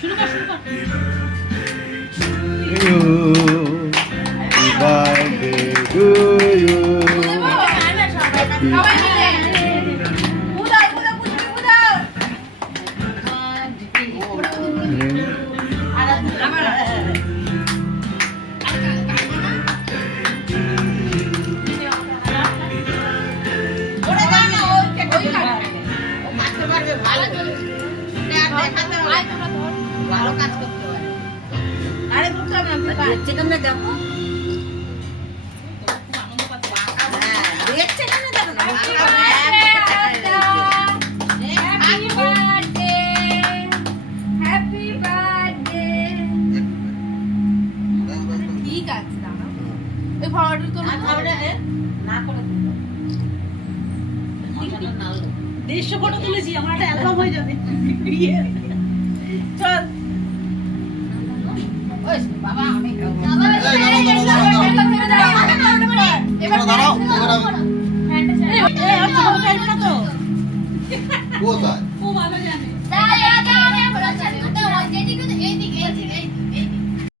শুরু কর শুরু কর birthday to you. সবাই মিলে উদাও উদাও পুষ্পি উদাও আর আমার ওরে দাও না ওই কাটবে ও কাটতে পারবে ভালো চলে দেখাতে হয় ভালো কাজ করতে হয় আরে ধরতে হবে না দেখছে কেমনে দেখো দেখছে কেমনে দেখো না হ্যাপি বার্থডে ঠিক আছে দাঁড়াও এই ফটোটা তো না করে দেড়শো ফটো তুলেছি আমার একটা অ্যালবাম হয়ে যাবে চল বাবা আমি এবার দাঁড়াও ও ভালো জানে